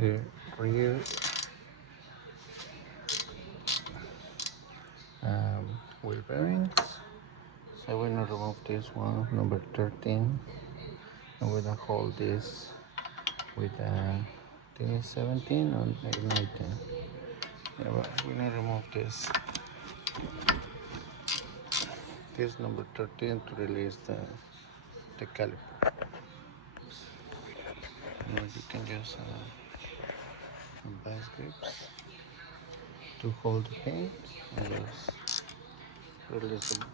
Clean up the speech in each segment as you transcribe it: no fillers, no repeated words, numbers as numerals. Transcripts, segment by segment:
the rear wheel bearings. So we're gonna remove this one, number 13. I'm gonna hold this with 17 or 19. Yeah, but we're gonna remove this number 13 to release the caliper. Now you can use vice grips to hold the paint and just release the bolt.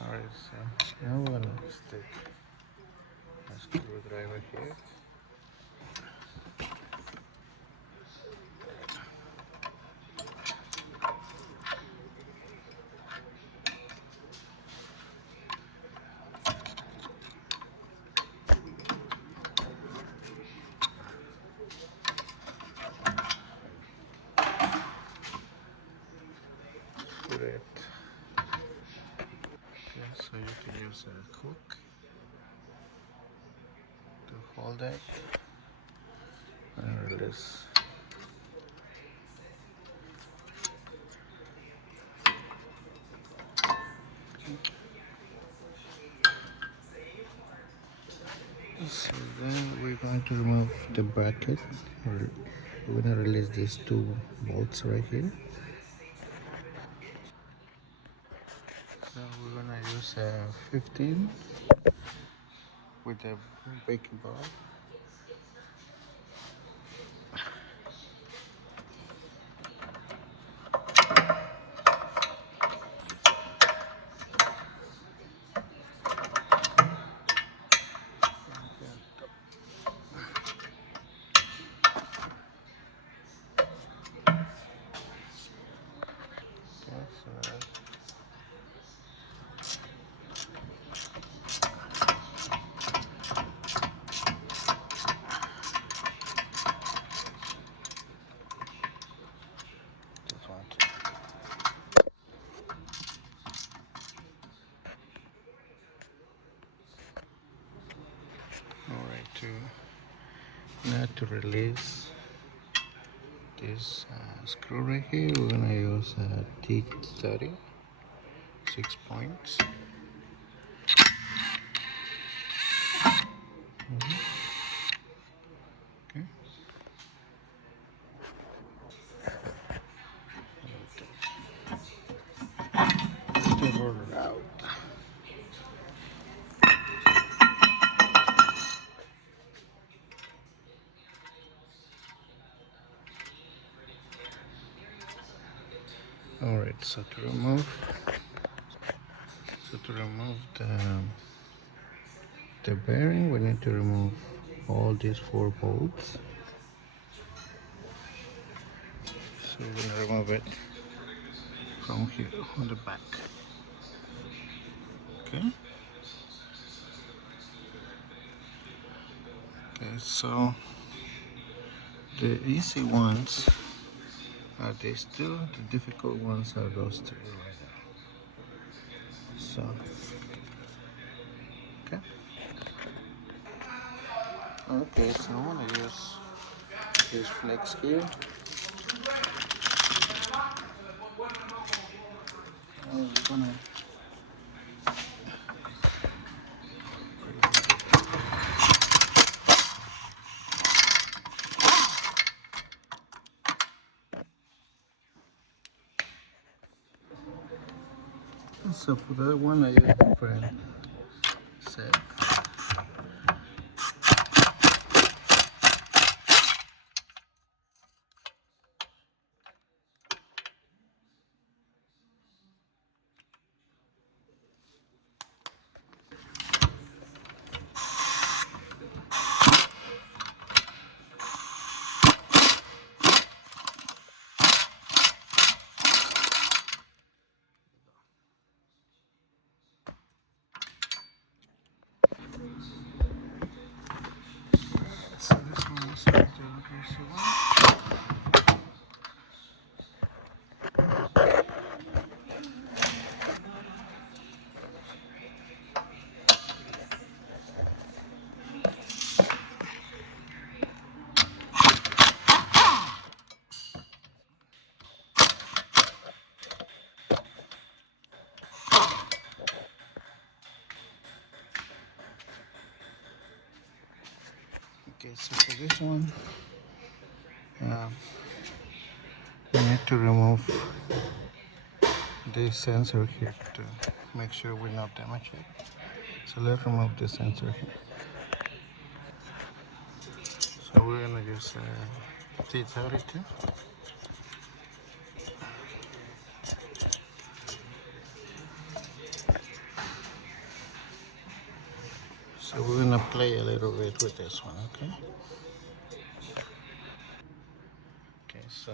Alright, so now we're gonna stick a screwdriver here. Put it. Okay, so you can use a hook to hold it and release. So then we're going to remove the bracket. We're going to release these two bolts right here. So we're going to use a 15 with a baking bar. Okay, so just want to. Alright, now to release this screw right here, we're gonna use a T30, 6 points. Okay. To roll it out. Alright, so to remove the bearing, we need to remove all these 4 bolts. So we're gonna remove it from here on the back. Okay. Okay, so the easy ones are these two. The difficult ones are those 3 right there. So, okay. Okay, so I'm gonna use this flex here. And we're gonna so for that one I use different set. So this one is the easy one. So for this one, uh, we need to remove this sensor here to make sure we not damage it. So let's remove the sensor here. So we're gonna use T32. So we're gonna play a little bit with this one, okay? Okay, so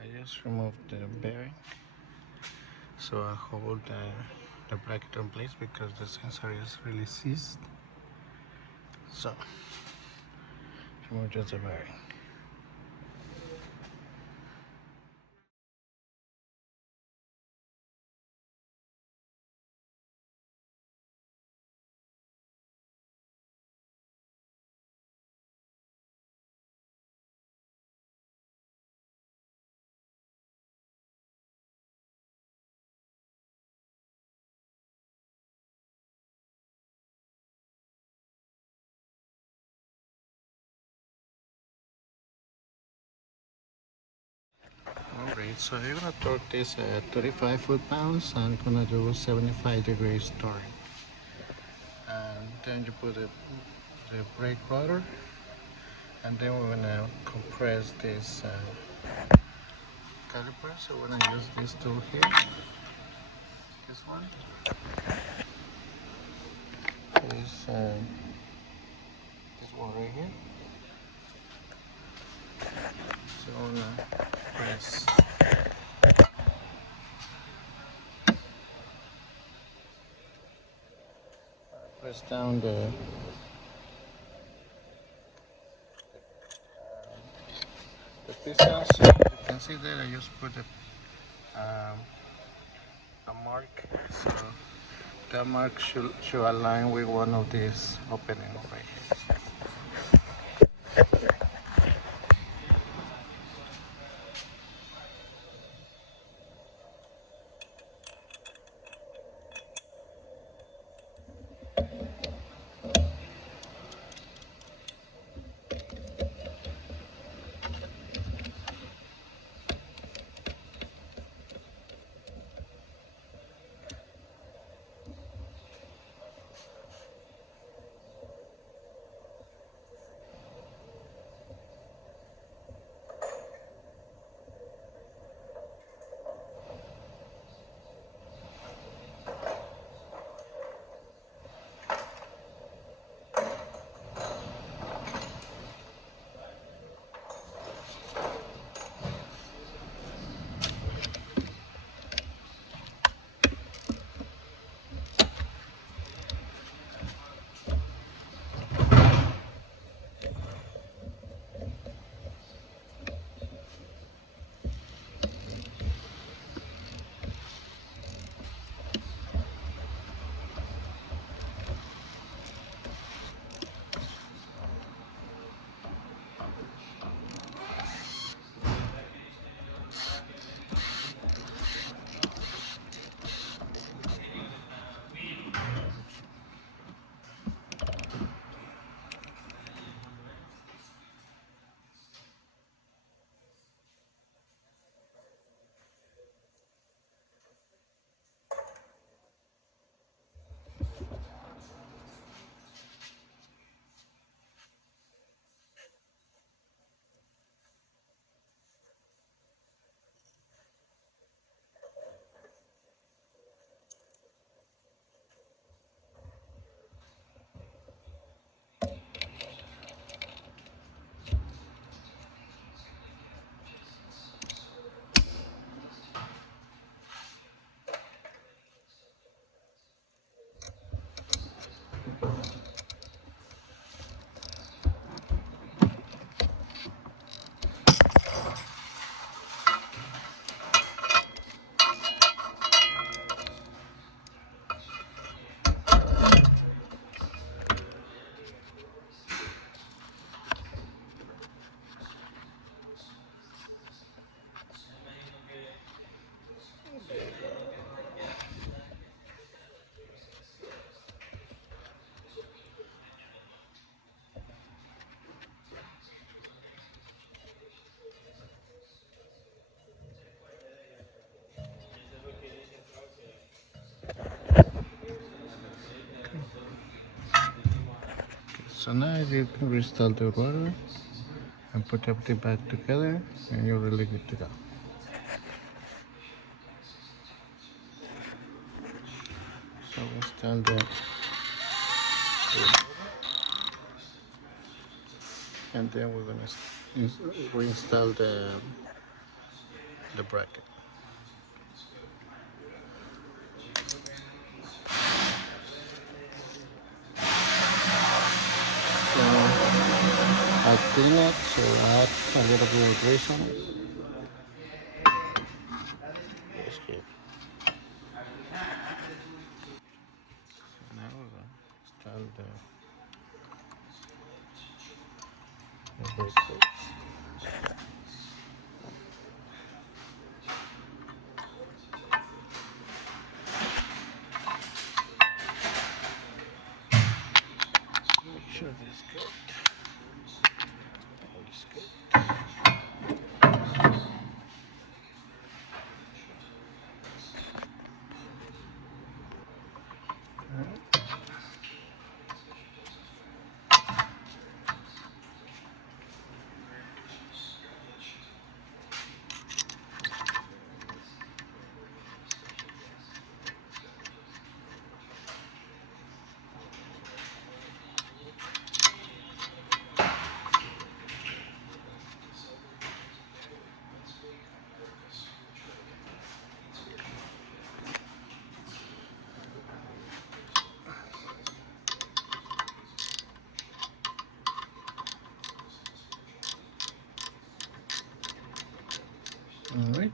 I just removed the bearing. So I hold the bracket in place because the sensor is really seized. So remove just the bearing. Alright, so you're gonna torque this at 35 foot-pounds and gonna do 75 degrees torque. And then you put the brake rotor, and then we're gonna compress this caliper. So we're gonna use this tool here, this one. This one right here. So we're gonna press down the pistons. So you can see that I just put a mark. So that mark should align with one of these opening over here. So now you can restart the rotor and put everything back together, and you're really good to go. So install the and then we're gonna reinstall the bracket. So I clean it, so add a little bit of grease on it. That's good. So now we're gonna install the brake plates. Make sure this is good. Looks good. All right.